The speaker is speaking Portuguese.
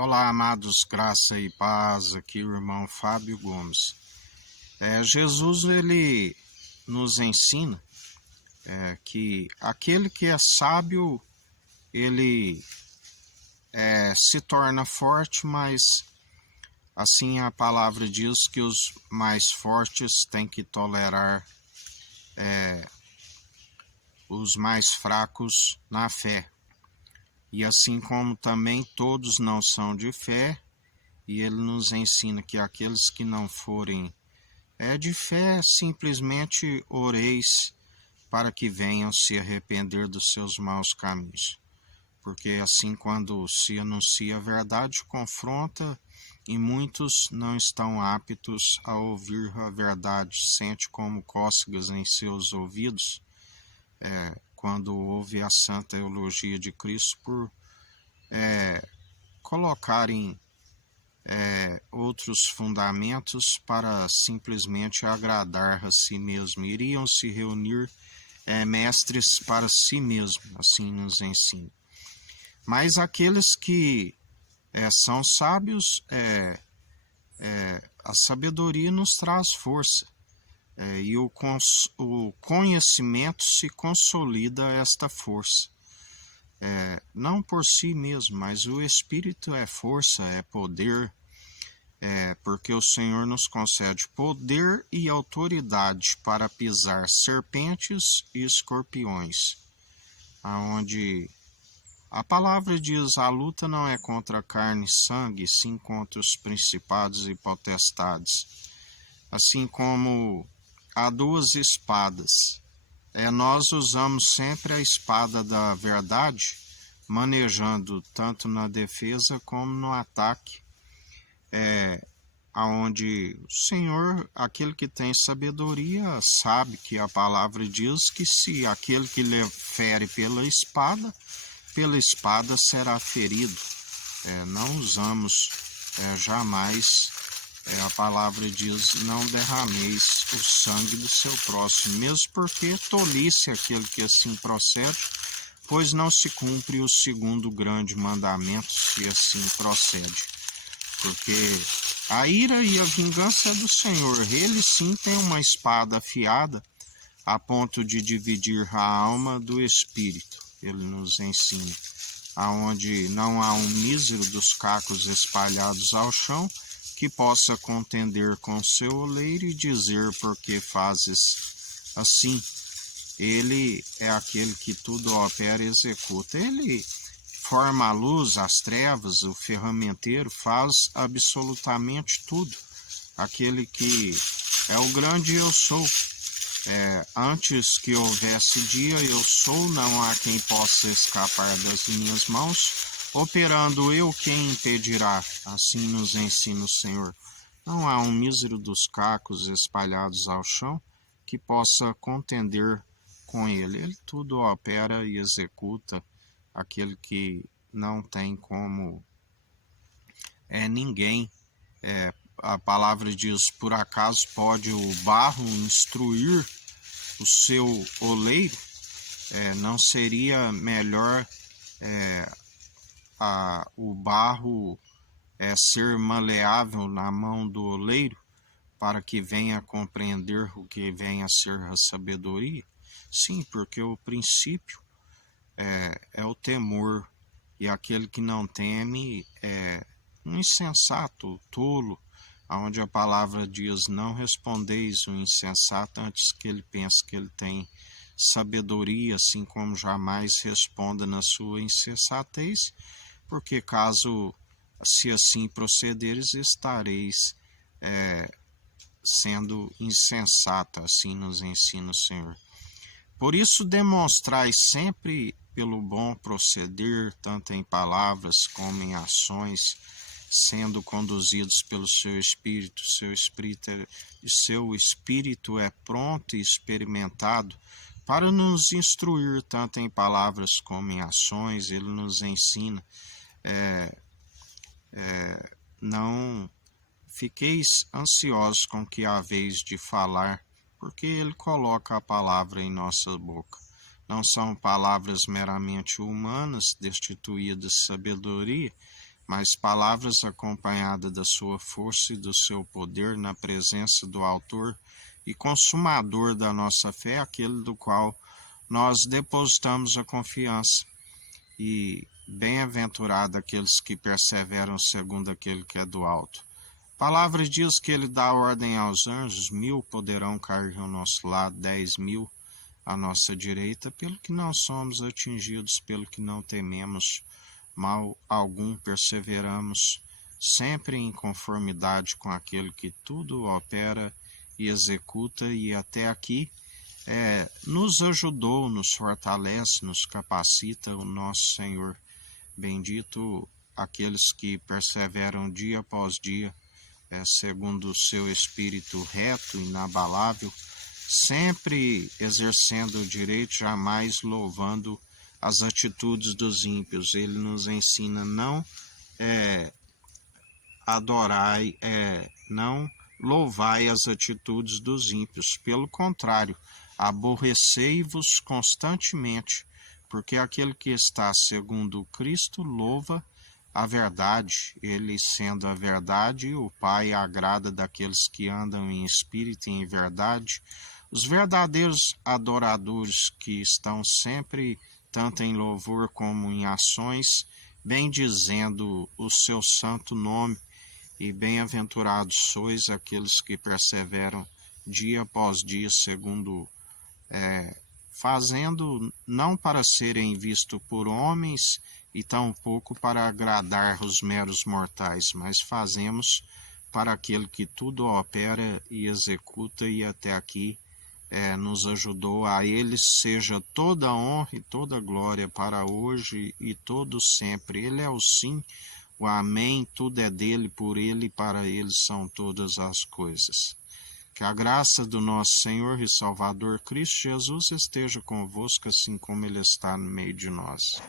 Olá, amados, graça e paz, aqui o irmão Fábio Gomes. Jesus, ele nos ensina que aquele que é sábio, ele se torna forte, mas assim a palavra diz que os mais fortes têm que tolerar os mais fracos na fé. E assim como também todos não são de fé, e ele nos ensina que aqueles que não forem de fé, simplesmente oreis para que venham se arrepender dos seus maus caminhos. Porque assim, quando se anuncia a verdade, confronta, e muitos não estão aptos a ouvir a verdade, sente como cócegas em seus ouvidos, quando ouve a santa eulogia de Cristo por colocarem outros fundamentos para simplesmente agradar a si mesmo. Iriam se reunir mestres para si mesmo, assim nos ensina. Mas aqueles que são sábios, a sabedoria nos traz força, e o conhecimento se consolida esta força. Não por si mesmo, mas o Espírito é força, é poder, porque o Senhor nos concede poder e autoridade para pisar serpentes e escorpiões, aonde a palavra diz: a luta não é contra carne e sangue, sim contra os principados e potestades. Assim como há duas espadas, nós usamos sempre a espada da verdade, manejando tanto na defesa como no ataque, aonde o Senhor, aquele que tem sabedoria, sabe que a palavra diz que se aquele que lhe fere pela espada será ferido. Não usamos jamais, a palavra diz: não derrameis o sangue do seu próximo, mesmo porque tolice aquele que assim procede, pois não se cumpre o segundo grande mandamento se assim procede. Porque a ira e a vingança é do Senhor. Ele sim tem uma espada afiada a ponto de dividir a alma do espírito. Ele nos ensina, aonde não há um mísero dos cacos espalhados ao chão que possa contender com seu oleiro e dizer: por que fazes assim? Ele é aquele que tudo opera e executa. Ele forma a luz, as trevas, o ferramenteiro, faz absolutamente tudo. Aquele que é o grande eu sou. Antes que houvesse dia, eu sou, não há quem possa escapar das minhas mãos. Operando eu, quem impedirá? Assim nos ensina o Senhor. Não há um mísero dos cacos espalhados ao chão que possa contender com ele. Ele tudo opera e executa. Aquele que não tem como ninguém. A palavra diz: por acaso pode o barro instruir o seu oleiro? Não seria melhor o barro ser maleável na mão do oleiro, para que venha a compreender o que vem a ser a sabedoria? Sim, porque o princípio é o temor, e aquele que não teme é um insensato, tolo, onde a palavra diz: não respondeis o insensato antes que ele pense que ele tem sabedoria, assim como jamais responda na sua insensatez, porque caso se assim procederes, estareis sendo insensata, assim nos ensina o Senhor. Por isso demonstrai sempre pelo bom proceder, tanto em palavras como em ações, sendo conduzidos pelo seu Espírito. Seu Espírito é pronto e experimentado para nos instruir, tanto em palavras como em ações. Ele nos ensina: não fiqueis ansiosos com o que haveis de falar, porque ele coloca a palavra em nossa boca. Não são palavras meramente humanas, destituídas de sabedoria, mas palavras acompanhadas da sua força e do seu poder na presença do autor e consumador da nossa fé, aquele do qual nós depositamos a confiança. E bem-aventurado aqueles que perseveram segundo aquele que é do alto. A palavra diz que ele dá ordem aos anjos, 1000 poderão cair ao nosso lado, 10.000 à nossa direita, pelo que não somos atingidos, pelo que não tememos mal algum, perseveramos sempre em conformidade com aquele que tudo opera e executa, e até aqui nos ajudou, nos fortalece, nos capacita o nosso Senhor. Bendito aqueles que perseveram dia após dia, segundo o seu espírito reto, inabalável, sempre exercendo o direito, jamais louvando as atitudes dos ímpios. Ele nos ensina não adorai, não louvai as atitudes dos ímpios. Pelo contrário, aborrecei-vos constantemente, porque aquele que está segundo Cristo louva a verdade. Ele, sendo a verdade, o Pai agrada daqueles que andam em espírito e em verdade. Os verdadeiros adoradores que estão sempre, tanto em louvor como em ações, bendizendo o seu santo nome, e bem-aventurados sois aqueles que perseveram dia após dia, segundo fazendo não para serem vistos por homens e tampouco para agradar os meros mortais, mas fazemos para aquele que tudo opera e executa, e até aqui nos ajudou. A ele seja toda a honra e toda a glória para hoje e todo sempre. Ele é o sim, o amém, tudo é dele, por ele e para ele são todas as coisas. Que a graça do nosso Senhor e Salvador Cristo Jesus esteja convosco, assim como ele está no meio de nós.